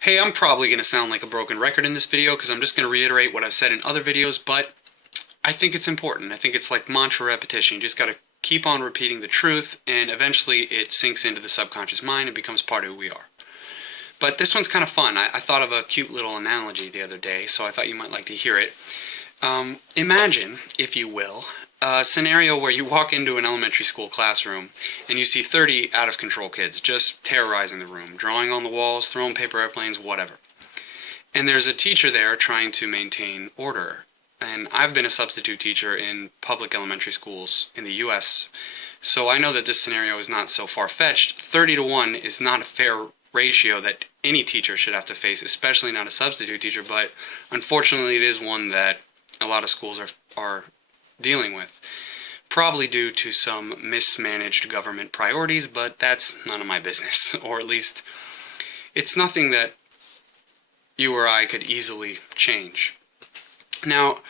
Hey, I'm probably going to sound like a broken record in this video because I'm just going to reiterate what I've said in other videos, but I think it's important. I think it's like mantra repetition. You just got to keep on repeating the truth, and eventually it sinks into the subconscious mind and becomes part of who we are. But this one's kind of fun. I thought of a cute little analogy the other day, so I thought you might like to hear it. Imagine, if you will, a scenario where you walk into an elementary school classroom and you see 30 out-of-control kids just terrorizing the room, drawing on the walls, throwing paper airplanes, whatever. And there's a teacher there trying to maintain order. And I've been a substitute teacher in public elementary schools in the US, so I know that this scenario is not so far-fetched. 30 to 1 is not a fair ratio that any teacher should have to face, especially not a substitute teacher, but unfortunately it is one that a lot of schools are dealing with, probably due to some mismanaged government priorities, but that's none of my business, or at least it's nothing that you or I could easily change. Now,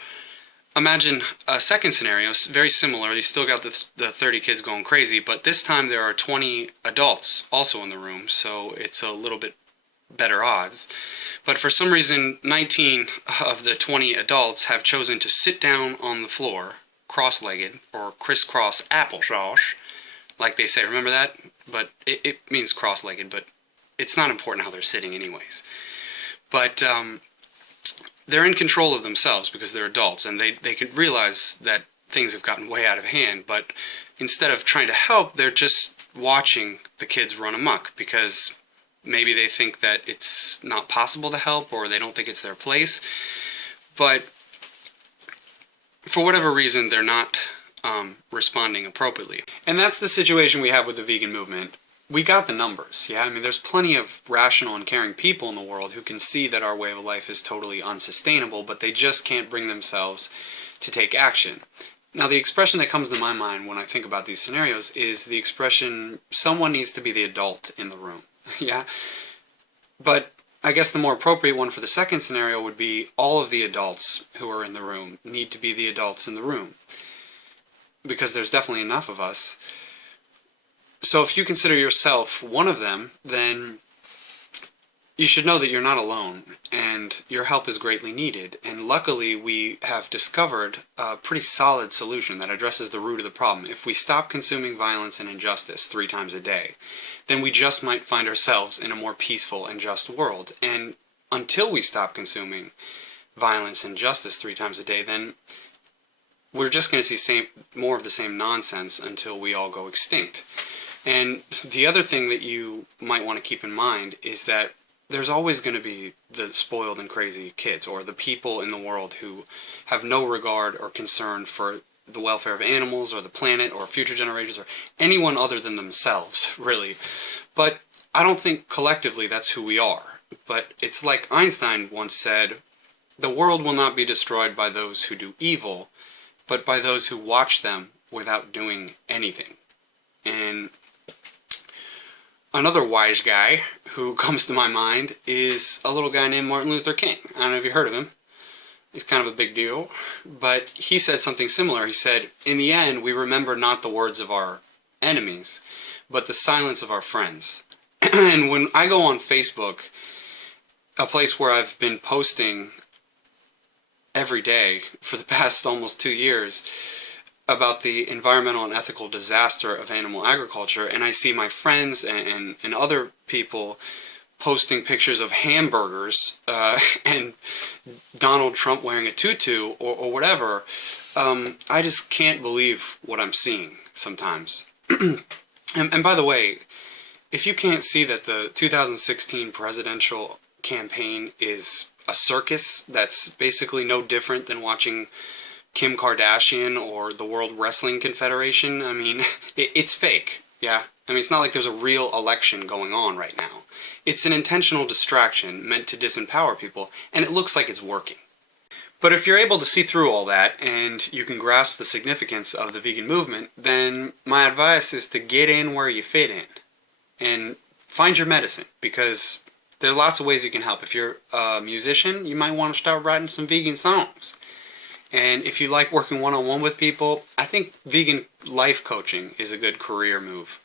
imagine a second scenario, very similar. You still got the 30 kids going crazy, but this time there are 20 adults also in the room, so it's a little bit better odds. But for some reason, 19 of the 20 adults have chosen to sit down on the floor, cross-legged, or crisscross applesauce, like they say. Remember that? But it means cross-legged, but it's not important how they're sitting anyways. But they're in control of themselves because they're adults, and they can realize that things have gotten way out of hand, but instead of trying to help, they're just watching the kids run amok because maybe they think that it's not possible to help, or they don't think it's their place. But for whatever reason, they're not responding appropriately. And that's the situation we have with the vegan movement. We got the numbers, yeah? I mean, there's plenty of rational and caring people in the world who can see that our way of life is totally unsustainable, but they just can't bring themselves to take action. Now, the expression that comes to my mind when I think about these scenarios is the expression, someone needs to be the adult in the room. Yeah, but I guess the more appropriate one for the second scenario would be all of the adults who are in the room need to be the adults in the room, because there's definitely enough of us. So if you consider yourself one of them, then you should know that you're not alone, and your help is greatly needed. And luckily, we have discovered a pretty solid solution that addresses the root of the problem. If we stop consuming violence and injustice 3 times a day, then we just might find ourselves in a more peaceful and just world. And until we stop consuming violence and justice 3 times a day, then we're just going to see more of the same nonsense until we all go extinct. And the other thing that you might want to keep in mind is that there's always going to be the spoiled and crazy kids, or the people in the world who have no regard or concern for the welfare of animals or the planet or future generations or anyone other than themselves, really. But I don't think collectively that's who we are. But it's like Einstein once said, the world will not be destroyed by those who do evil, but by those who watch them without doing anything. And another wise guy who comes to my mind is a little guy named Martin Luther King. I don't know if you heard of him. He's kind of a big deal. But he said something similar. He said, in the end, we remember not the words of our enemies, but the silence of our friends. And when I go on Facebook, a place where I've been posting every day for the past almost 2 years, about the environmental and ethical disaster of animal agriculture, and I see my friends and other people posting pictures of hamburgers and Donald Trump wearing a tutu or whatever, I just can't believe what I'm seeing sometimes. And by the way, if you can't see that the 2016 presidential campaign is a circus that's basically no different than watching Kim Kardashian or the World Wrestling Confederation, I mean, it's fake, yeah? I mean, it's not like there's a real election going on right now. It's an intentional distraction meant to disempower people, and it looks like it's working. But if you're able to see through all that, and you can grasp the significance of the vegan movement, then my advice is to get in where you fit in, and find your medicine, because there are lots of ways you can help. If you're a musician, you might want to start writing some vegan songs. And if you like working one-on-one with people, I think vegan life coaching is a good career move.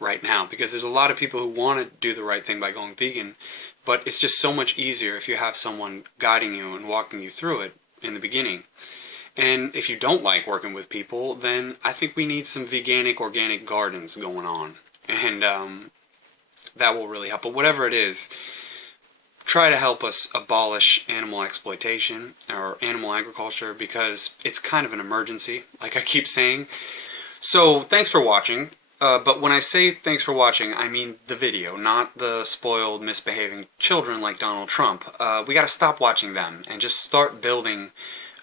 right now, because there's a lot of people who want to do the right thing by going vegan, but it's just so much easier if you have someone guiding you and walking you through it in the beginning. And if you don't like working with people, then I think we need some veganic organic gardens going on, and that will really help. But whatever it is, try to help us abolish animal exploitation or animal agriculture, because it's kind of an emergency, like I keep saying. So thanks for watching. But when I say thanks for watching, I mean the video, not the spoiled, misbehaving children like Donald Trump. We gotta stop watching them and just start building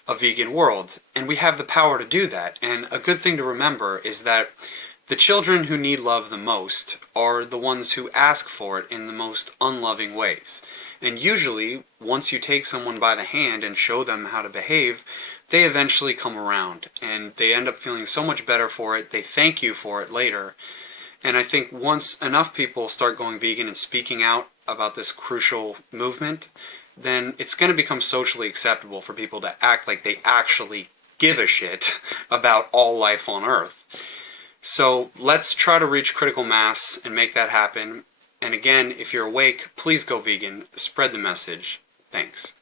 a vegan world. And we have the power to do that. And a good thing to remember is that the children who need love the most are the ones who ask for it in the most unloving ways. And usually, once you take someone by the hand and show them how to behave, they eventually come around, and they end up feeling so much better for it. They thank you for it later. And I think once enough people start going vegan and speaking out about this crucial movement, then it's going to become socially acceptable for people to act like they actually give a shit about all life on Earth. So let's try to reach critical mass and make that happen. And again, if you're awake, please go vegan. Spread the message. Thanks.